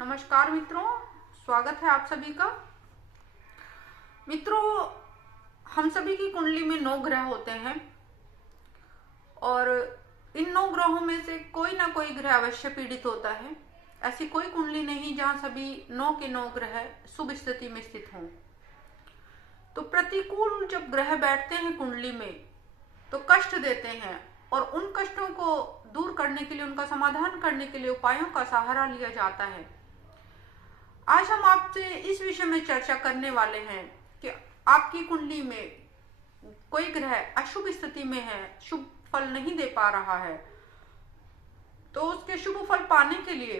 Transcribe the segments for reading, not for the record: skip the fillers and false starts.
नमस्कार मित्रों, स्वागत है आप सभी का। मित्रों, हम सभी की कुंडली में 9 ग्रह होते हैं और इन 9 ग्रहों में से कोई ना कोई ग्रह अवश्य पीड़ित होता है। ऐसी कोई कुंडली नहीं जहां सभी 9 के 9 ग्रह शुभ स्थिति में स्थित हों। तो प्रतिकूल जब ग्रह बैठते हैं कुंडली में तो कष्ट देते हैं और उन कष्टों को दूर करने के लिए, उनका समाधान करने के लिए उपायों का सहारा लिया जाता है। आज हम आपसे इस विषय में चर्चा करने वाले हैं कि आपकी कुंडली में कोई ग्रह अशुभ स्थिति में है, शुभ फल नहीं दे पा रहा है, तो उसके शुभ फल पाने के लिए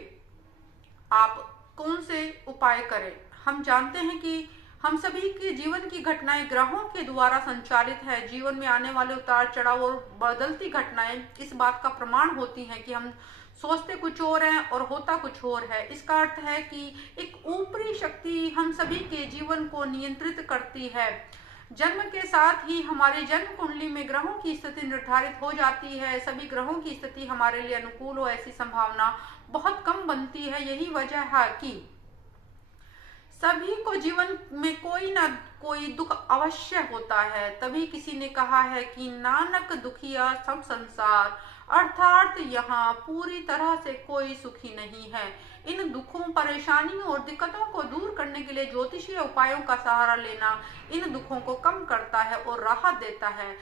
आप कौन से उपाय करें। हम जानते हैं कि हम सभी के जीवन की घटनाएं ग्रहों के द्वारा संचालित है। जीवन में आने वाले उतार चढ़ाव और बदलती घटनाएं इस बात का प्रमाण होती हैं कि हम सोचते कुछ और हैं और होता कुछ और है। इसका अर्थ है कि एक ऊपरी शक्ति हम सभी के जीवन को नियंत्रित करती है। जन्म के साथ ही हमारे जन्म कुंडली में ग्रहों की स्थिति निर्धारित हो जाती है। सभी ग्रहों की स्थिति हमारे लिए अनुकूल हो, ऐसी संभावना बहुत कम बनती है। यही वजह है कि सभी को जीवन में कोई ना कोई दुख अवश्य होता है। तभी किसी ने कहा है कि नानक दुखिया सब संसार, अर्थात यहाँ पूरी तरह से कोई सुखी नहीं है। इन दुखों, परेशानियों और दिक्कतों को दूर करने के लिए ज्योतिषीय उपायों का सहारा लेना इन दुखों को कम करता है और राहत देता है।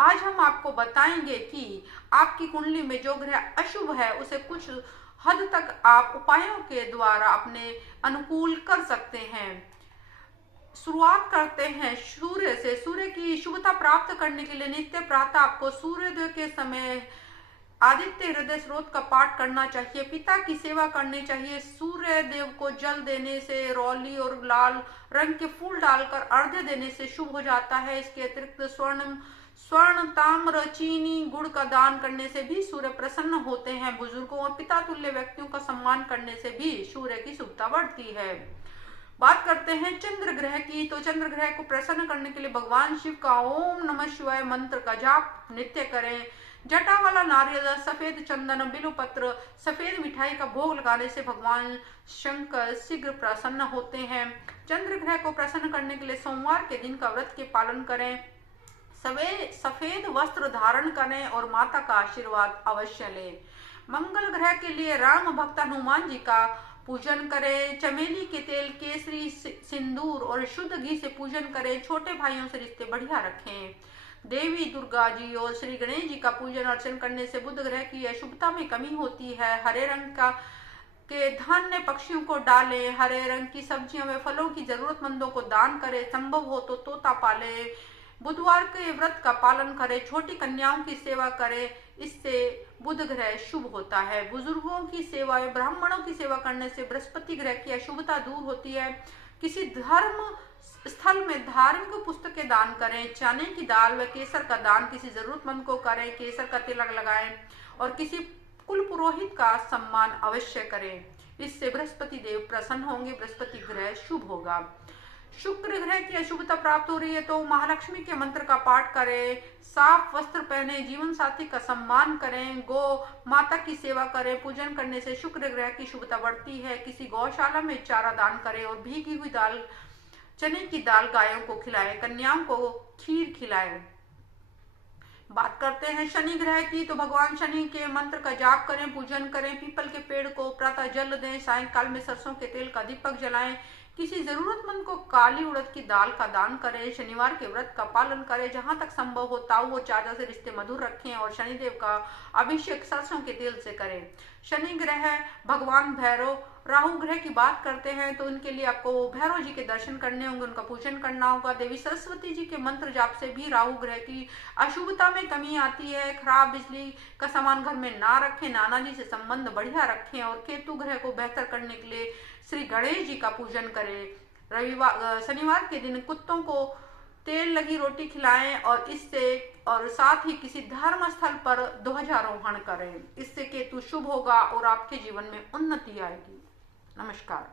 आज हम आपको बताएंगे कि आपकी कुंडली में जो ग्रह अशुभ है उसे कुछ हद तक आप उपायों के द्वारा अपने अनुकूल कर सकते हैं। शुरुआत करते हैं सूर्य से। सूर्य की शुभता प्राप्त करने के लिए नित्य प्रातः आपको सूर्योदय के समय आदित्य हृदय स्रोत का पाठ करना चाहिए। पिता की सेवा करनी चाहिए। सूर्य देव को जल देने से, रौली और लाल रंग के फूल डालकर अर्घ्य देने से शुभ हो जाता है। इसके अतिरिक्त स्वर्ण, ताम्र, चीनी, गुड़ का दान करने से भी सूर्य प्रसन्न होते हैं। बुजुर्गों और पिता तुल्य व्यक्तियों का सम्मान करने से भी सूर्य की शुभता बढ़ती है। बात करते हैं चंद्र ग्रह की। तो चंद्र ग्रह को प्रसन्न करने के लिए भगवान शिव का ओम नमः शिवाय मंत्र का जाप नित्य करें। जटा वाला नारियल, सफेद चंदन, बिल्वपत्र, सफेद मिठाई का भोग लगाने से भगवान शंकर शीघ्र प्रसन्न होते हैं। चंद्र ग्रह को प्रसन्न करने के लिए सोमवार के दिन का व्रत के पालन करें। सफेद वस्त्र धारण करें और माता का आशीर्वाद अवश्य लें। मंगल ग्रह के लिए राम भक्त हनुमान जी का पूजन करें। चमेली के तेल, केसरी, सिंदूर और शुद्ध घी से पूजन करें। छोटे भाइयों से रिश्ते बढ़िया रखें। देवी दुर्गा जी और श्री गणेश जी का पूजन अर्चन करने से बुध ग्रह की अशुभता में कमी होती है। हरे रंग के धान्य पक्षियों को डालें। हरे रंग की सब्जियों में फलों की जरूरतमंदों को दान करें। संभव हो तो तोता पाले। बुधवार के व्रत का पालन करें। छोटी कन्याओं की सेवा करें, इससे बुध ग्रह शुभ होता है। बुजुर्गों की सेवा, ब्राह्मणों की सेवा करने से बृहस्पति ग्रह की अशुभता दूर होती है। किसी धर्म स्थल में धार्मिक पुस्तकें दान करें। चने की दाल व केसर का दान किसी जरूरतमंद को करें। केसर का तिलक लगाएं और किसी कुल पुरोहित का सम्मान अवश्य करें। इससे बृहस्पति देव प्रसन्न होंगे, बृहस्पति ग्रह शुभ होगा। शुक्र ग्रह की अशुभता प्राप्त हो रही है तो महालक्ष्मी के मंत्र का पाठ करें। साफ वस्त्र पहने, जीवन साथी का सम्मान करें। गो माता की सेवा करें। पूजन करने से शुक्र ग्रह की शुभता बढ़ती है। किसी गौशाला में चारा दान करें और भीगी हुई दाल, चने की दाल गायों को खिलाएं। कन्याओं को खीर खिलाएं। बात करते हैं शनि ग्रह की। तो भगवान शनि के मंत्र का जाप करें, पूजन करें। पीपल के पेड़ को प्रातः जल दें। सायंकाल में सरसों के तेल का दीपक जलाएं। किसी जरूरतमंद को काली उड़द की दाल का दान करें। शनिवार के व्रत का पालन करें। जहां तक संभव हो ताऊ और चाचा से रिश्ते मधुर रखें और शनिदेव का अभिषेक सरसों के तेल से करें। शनि ग्रह भगवान भैरव। राहु ग्रह की बात करते हैं तो उनके लिए आपको भैरव जी के दर्शन करने होंगे, उनका पूजन करना होगा। देवी सरस्वती जी के मंत्र जाप से भी राहु ग्रह की अशुभता में कमी आती है। खराब बिजली का सामान घर में ना रखें। नाना जी से संबंध बढ़िया रखें और केतु ग्रह को बेहतर करने के लिए श्री गणेश जी का पूजन करें। शनिवार के दिन कुत्तों को तेल लगी रोटी खिलाएं और साथ ही किसी धर्म स्थल पर ध्वजारोहण करें। इससे केतु शुभ होगा और आपके जीवन में उन्नति आएगी। नमस्कार।